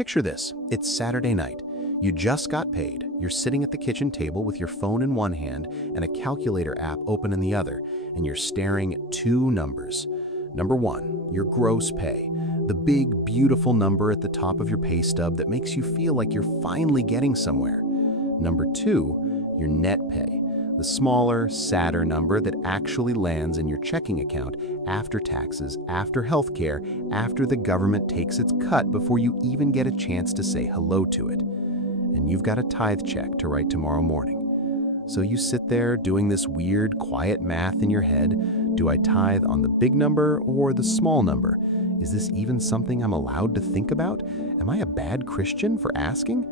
Picture this. It's Saturday night. You just got paid. You're sitting at the kitchen table with your phone in one hand and a calculator app open in the other, and you're staring at two numbers. Number one, your gross pay, the big, beautiful number at the top of your pay stub that makes you feel like you're finally getting somewhere. Number two, your net pay, the smaller, sadder number that actually lands in your checking account after taxes, after healthcare, after the government takes its cut before you even get a chance to say hello to it. And you've got a tithe check to write tomorrow morning. So you sit there doing this weird, quiet math in your head. Do I tithe on the big number or the small number? Is this even something I'm allowed to think about? Am I a bad Christian for asking?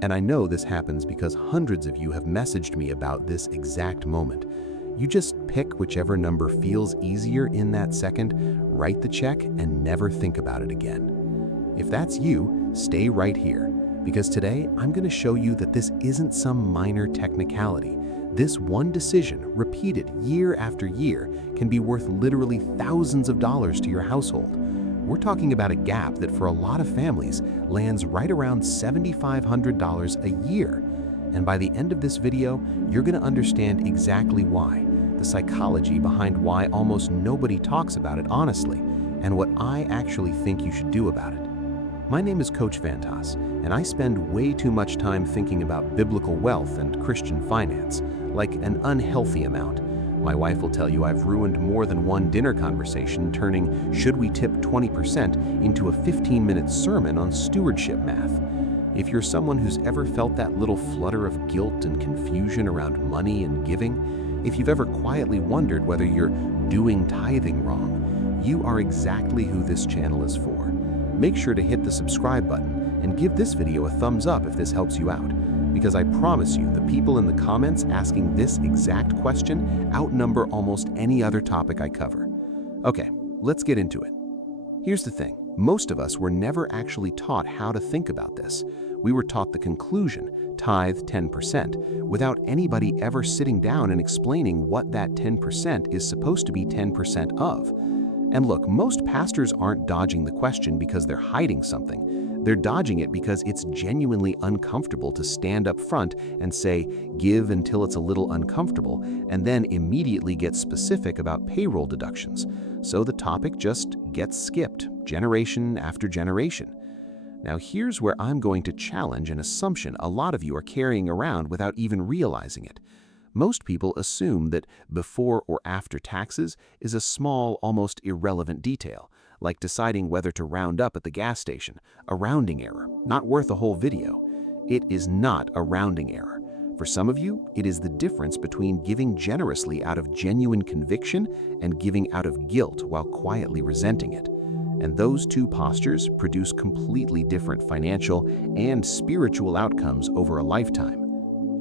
And I know this happens because hundreds of you have messaged me about this exact moment. You just pick whichever number feels easier in that second, write the check, and never think about it again. If that's you, stay right here, because today I'm going to show you that this isn't some minor technicality. This one decision, repeated year after year, can be worth literally thousands of dollars to your household. We're talking about a gap that for a lot of families lands right around $7,500 a year. And by the end of this video, you're going to understand exactly why, the psychology behind why almost nobody talks about it honestly, and what I actually think you should do about it. My name is Coach Vantas, and I spend way too much time thinking about biblical wealth and Christian finance, like an unhealthy amount. My wife will tell you I've ruined more than one dinner conversation turning "should we tip 20% into a 15-minute sermon on stewardship math. If you're someone who's ever felt that little flutter of guilt and confusion around money and giving, if you've ever quietly wondered whether you're doing tithing wrong, you are exactly who this channel is for. Make sure to hit the subscribe button and give this video a thumbs up if this helps you out, because I promise you the people in the comments asking this exact question outnumber almost any other topic I cover. Okay, let's get into it. Here's the thing. Most of us were never actually taught how to think about this. We were taught the conclusion, tithe 10%, without anybody ever sitting down and explaining what that 10% is supposed to be 10% of. And look, most pastors aren't dodging the question because they're hiding something. They're dodging it because it's genuinely uncomfortable to stand up front and say, give until it's a little uncomfortable, and then immediately get specific about payroll deductions. So the topic just gets skipped, generation after generation. Now here's where I'm going to challenge an assumption a lot of you are carrying around without even realizing it. Most people assume that before or after taxes is a small, almost irrelevant detail, like deciding whether to round up at the gas station, a rounding error, not worth a whole video. It is not a rounding error. For some of you, it is the difference between giving generously out of genuine conviction and giving out of guilt while quietly resenting it. And those two postures produce completely different financial and spiritual outcomes over a lifetime.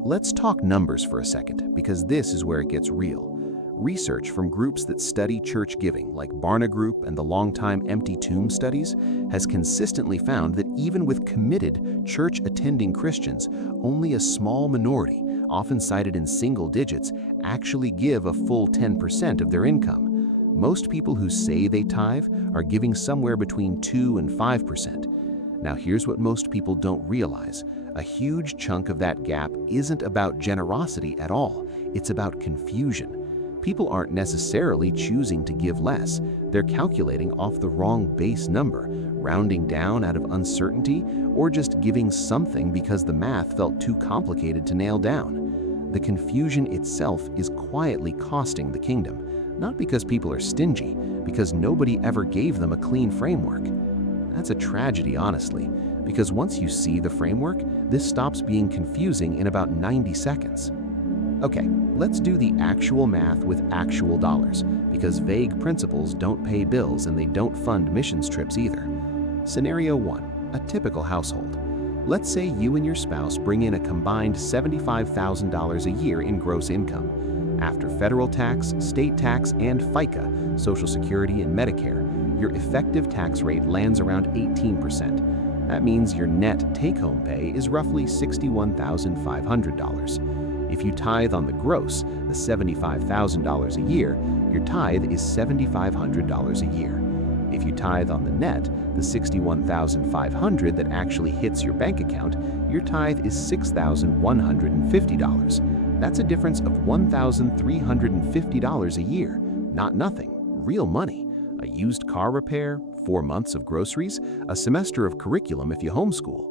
Let's talk numbers for a second, because this is where it gets real. Research from groups that study church giving, like Barna Group and the longtime Empty Tomb studies, has consistently found that even with committed, church-attending Christians, only a small minority, often cited in single digits, actually give a full 10% of their income. Most people who say they tithe are giving somewhere between 2 and 5%. Now here's what most people don't realize. A huge chunk of that gap isn't about generosity at all. It's about confusion. People aren't necessarily choosing to give less. They're calculating off the wrong base number, rounding down out of uncertainty, or just giving something because the math felt too complicated to nail down. The confusion itself is quietly costing the kingdom, not because people are stingy, because nobody ever gave them a clean framework. That's a tragedy, honestly, because once you see the framework, this stops being confusing in about 90 seconds. Okay, let's do the actual math with actual dollars, because vague principles don't pay bills and they don't fund missions trips either. Scenario 1, a typical household. Let's say you and your spouse bring in a combined $75,000 a year in gross income. After federal tax, state tax, and FICA, Social Security and Medicare, your effective tax rate lands around 18%. That means your net take-home pay is roughly $61,500. If you tithe on the gross, the $75,000 a year, your tithe is $7,500 a year. If you tithe on the net, the $61,500 that actually hits your bank account, your tithe is $6,150. That's a difference of $1,350 a year. Not nothing, real money. A used car repair, 4 months of groceries, a semester of curriculum if you homeschool.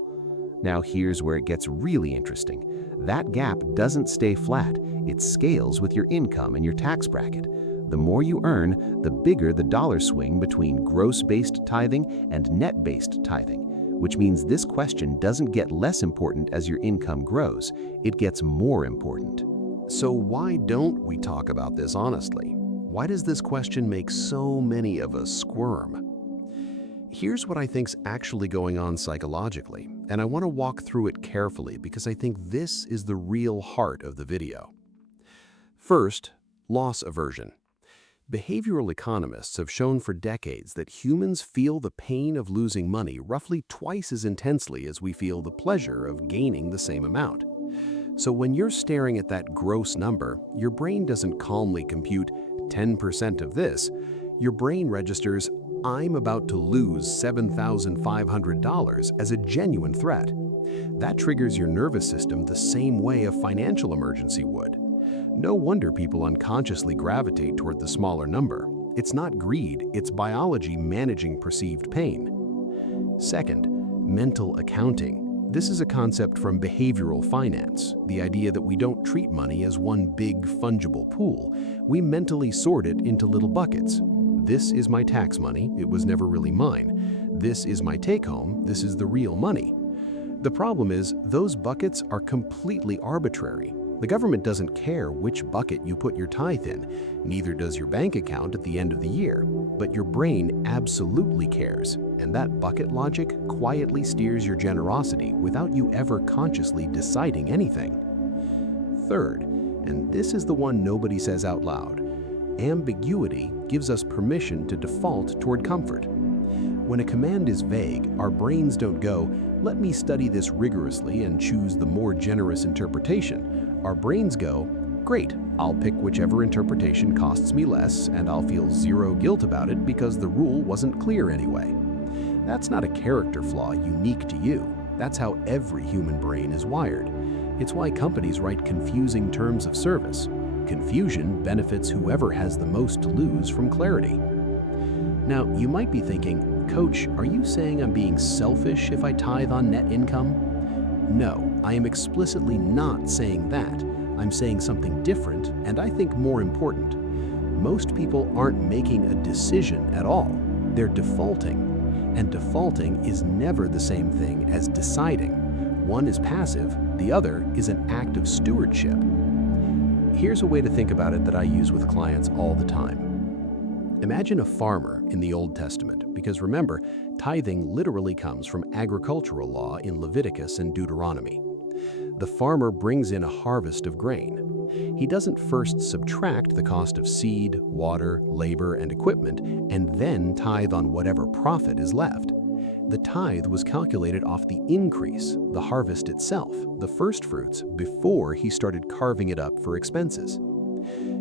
Now here's where it gets really interesting. That gap doesn't stay flat, it scales with your income and your tax bracket. The more you earn, the bigger the dollar swing between gross-based tithing and net-based tithing, which means this question doesn't get less important as your income grows, it gets more important. So why don't we talk about this honestly? Why does this question make so many of us squirm? Here's what I think's actually going on psychologically, and I want to walk through it carefully because I think this is the real heart of the video. First, loss aversion. Behavioral economists have shown for decades that humans feel the pain of losing money roughly twice as intensely as we feel the pleasure of gaining the same amount. So when you're staring at that gross number, your brain doesn't calmly compute 10% of this. Your brain registers, "I'm about to lose $7,500" as a genuine threat. That triggers your nervous system the same way a financial emergency would. No wonder people unconsciously gravitate toward the smaller number. It's not greed, it's biology managing perceived pain. Second, mental accounting. This is a concept from behavioral finance, the idea that we don't treat money as one big fungible pool. We mentally sort it into little buckets. This is my tax money, it was never really mine. This is my take-home, this is the real money. The problem is, those buckets are completely arbitrary. The government doesn't care which bucket you put your tithe in, neither does your bank account at the end of the year. But your brain absolutely cares, and that bucket logic quietly steers your generosity without you ever consciously deciding anything. Third, and this is the one nobody says out loud, ambiguity gives us permission to default toward comfort. When a command is vague, our brains don't go, "Let me study this rigorously and choose the more generous interpretation." Our brains go, "Great, I'll pick whichever interpretation costs me less, and I'll feel zero guilt about it because the rule wasn't clear anyway." That's not a character flaw unique to you. That's how every human brain is wired. It's why companies write confusing terms of service. Confusion benefits whoever has the most to lose from clarity. Now, you might be thinking, "Coach, are you saying I'm being selfish if I tithe on net income?" No, I am explicitly not saying that. I'm saying something different, and I think more important. Most people aren't making a decision at all. They're defaulting. And defaulting is never the same thing as deciding. One is passive, the other is an act of stewardship. Here's a way to think about it that I use with clients all the time. Imagine a farmer in the Old Testament, because remember, tithing literally comes from agricultural law in Leviticus and Deuteronomy. The farmer brings in a harvest of grain. He doesn't first subtract the cost of seed, water, labor, and equipment, and then tithe on whatever profit is left. The tithe was calculated off the increase, the harvest itself, the first fruits, before he started carving it up for expenses.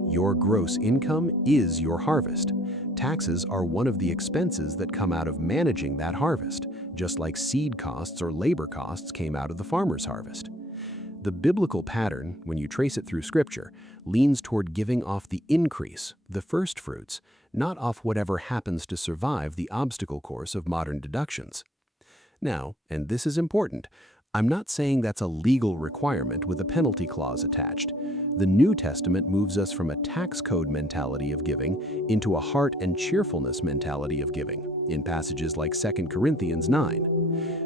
Your gross income is your harvest. Taxes are one of the expenses that come out of managing that harvest, just like seed costs or labor costs came out of the farmer's harvest. The biblical pattern, when you trace it through Scripture, leans toward giving off the increase, the first fruits, not off whatever happens to survive the obstacle course of modern deductions. Now, and this is important, I'm not saying that's a legal requirement with a penalty clause attached. The New Testament moves us from a tax code mentality of giving into a heart and cheerfulness mentality of giving, in passages like 2 Corinthians 9.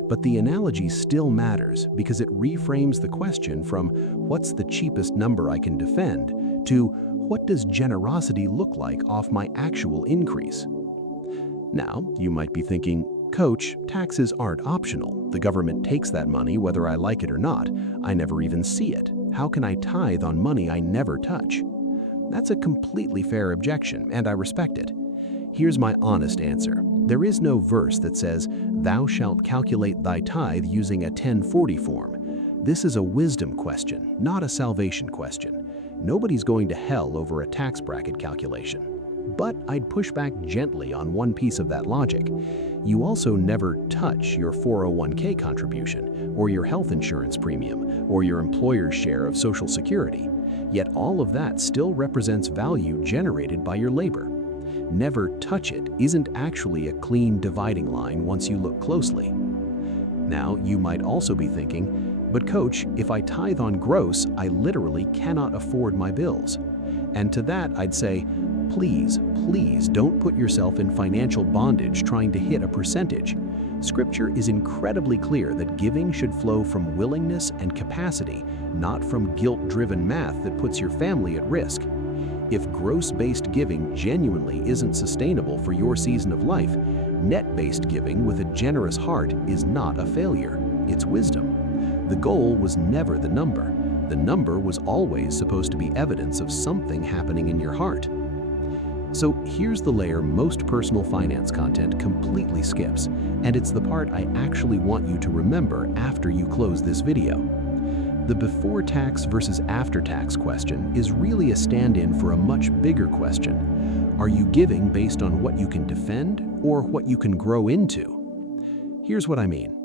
But the analogy still matters because it reframes the question from "what's the cheapest number I can defend?" to "what does generosity look like off my actual increase?" Now, you might be thinking, "Coach, taxes aren't optional. The government takes that money whether I like it or not. I never even see it. How can I tithe on money I never touch?" That's a completely fair objection, and I respect it. Here's my honest answer. There is no verse that says, "Thou shalt calculate thy tithe using a 1040 form." This is a wisdom question, not a salvation question. Nobody's going to hell over a tax bracket calculation. But I'd push back gently on one piece of that logic. You also never touch your 401k contribution, or your health insurance premium, or your employer's share of Social Security. Yet all of that still represents value generated by your labor. Never touch it isn't actually a clean dividing line once you look closely. Now, you might also be thinking, but coach, if I tithe on gross, I literally cannot afford my bills. And to that, I'd say, please, please don't put yourself in financial bondage trying to hit a percentage. Scripture is incredibly clear that giving should flow from willingness and capacity, not from guilt-driven math that puts your family at risk. If gross-based giving genuinely isn't sustainable for your season of life, net-based giving with a generous heart is not a failure, it's wisdom. The goal was never the number. The number was always supposed to be evidence of something happening in your heart. So here's the layer most personal finance content completely skips, and it's the part I actually want you to remember after you close this video. The before tax versus after tax question is really a stand-in for a much bigger question. Are you giving based on what you can defend or what you can grow into? Here's what I mean.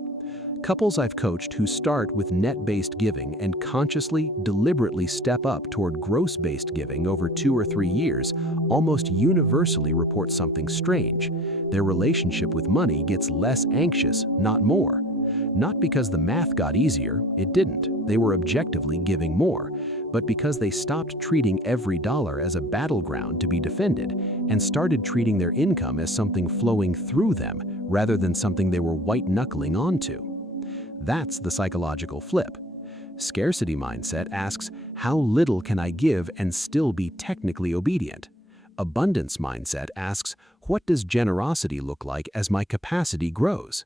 Couples I've coached who start with net-based giving and consciously, deliberately step up toward gross-based giving over 2 or 3 years almost universally report something strange. Their relationship with money gets less anxious, not more. Not because the math got easier, it didn't. They were objectively giving more, but because they stopped treating every dollar as a battleground to be defended and started treating their income as something flowing through them rather than something they were white-knuckling onto. That's the psychological flip. Scarcity mindset asks, how little can I give and still be technically obedient? Abundance mindset asks, what does generosity look like as my capacity grows?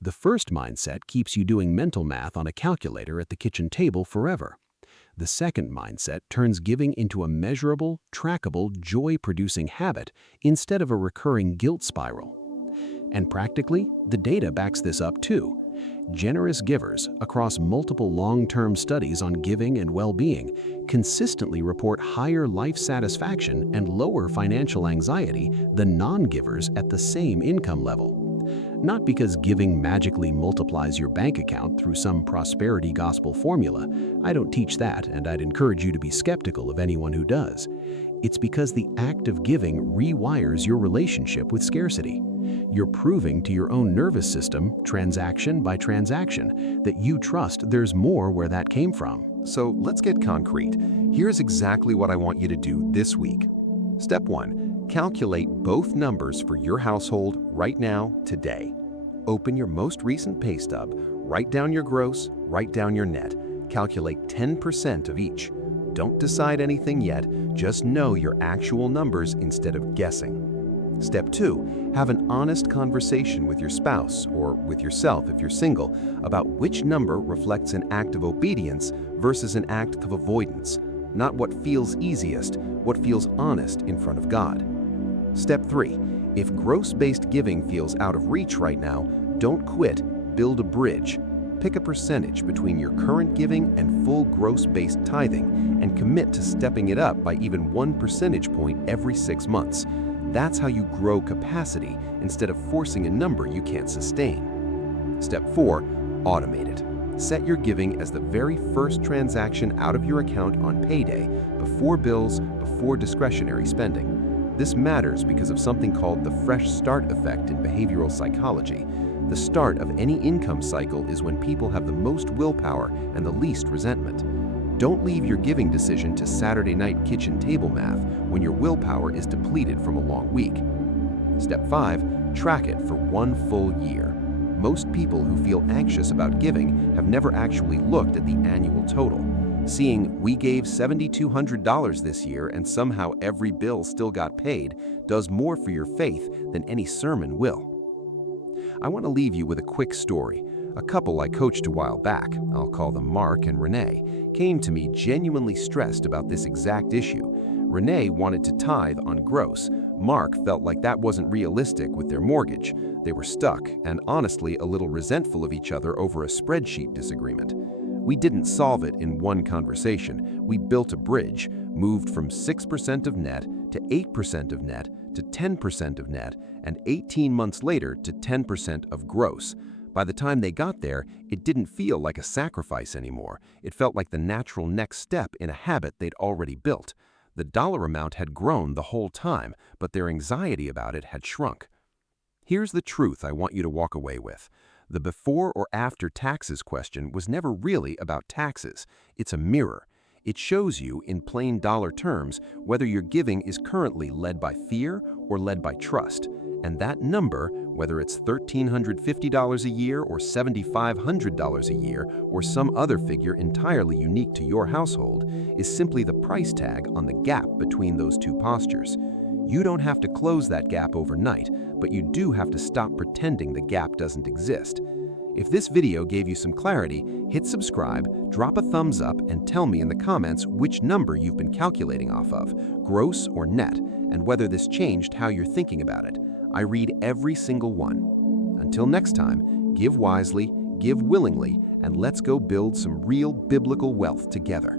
The first mindset keeps you doing mental math on a calculator at the kitchen table forever. The second mindset turns giving into a measurable, trackable, joy-producing habit instead of a recurring guilt spiral. And practically, the data backs this up too. Generous givers, across multiple long-term studies on giving and well-being, consistently report higher life satisfaction and lower financial anxiety than non-givers at the same income level. Not because giving magically multiplies your bank account through some prosperity gospel formula. I don't teach that, and I'd encourage you to be skeptical of anyone who does. It's because the act of giving rewires your relationship with scarcity. You're proving to your own nervous system, transaction by transaction, that you trust there's more where that came from. So let's get concrete. Here's exactly what I want you to do this week. Step 1. Calculate both numbers for your household right now, today. Open your most recent pay stub, write down your gross, write down your net. Calculate 10% of each. Don't decide anything yet, just know your actual numbers instead of guessing. Step 2, have an honest conversation with your spouse, or with yourself if you're single, about which number reflects an act of obedience versus an act of avoidance. Not what feels easiest, what feels honest in front of God. Step 3, if gross-based giving feels out of reach right now, don't quit, build a bridge. Pick a percentage between your current giving and full gross-based tithing and commit to stepping it up by even 1 percentage point every 6 months. That's how you grow capacity instead of forcing a number you can't sustain. Step 4, automate it. Set your giving as the very first transaction out of your account on payday, before bills, before discretionary spending. This matters because of something called the fresh start effect in behavioral psychology. The start of any income cycle is when people have the most willpower and the least resentment. Don't leave your giving decision to Saturday night kitchen table math when your willpower is depleted from a long week. Step 5, track it for 1 full year. Most people who feel anxious about giving have never actually looked at the annual total. Seeing we gave $7,200 this year and somehow every bill still got paid does more for your faith than any sermon will. I want to leave you with a quick story. A couple I coached a while back, I'll call them Mark and Renee, came to me genuinely stressed about this exact issue. Renee wanted to tithe on gross. Mark felt like that wasn't realistic with their mortgage. They were stuck and honestly a little resentful of each other over a spreadsheet disagreement. We didn't solve it in one conversation. We built a bridge, moved from 6% of net to 8% of net to 10% of net, and 18 months later to 10% of gross. By the time they got there, it didn't feel like a sacrifice anymore. It felt like the natural next step in a habit they'd already built. The dollar amount had grown the whole time, but their anxiety about it had shrunk. Here's the truth I want you to walk away with. The before or after taxes question was never really about taxes. It's a mirror. It shows you, in plain dollar terms, whether your giving is currently led by fear or led by trust. And that number, whether it's $1,350 a year or $7,500 a year or some other figure entirely unique to your household, is simply the price tag on the gap between those two postures. You don't have to close that gap overnight, but you do have to stop pretending the gap doesn't exist. If this video gave you some clarity, hit subscribe, drop a thumbs up, and tell me in the comments which number you've been calculating off of, gross or net, and whether this changed how you're thinking about it. I read every single one. Until next time, give wisely, give willingly, and let's go build some real biblical wealth together.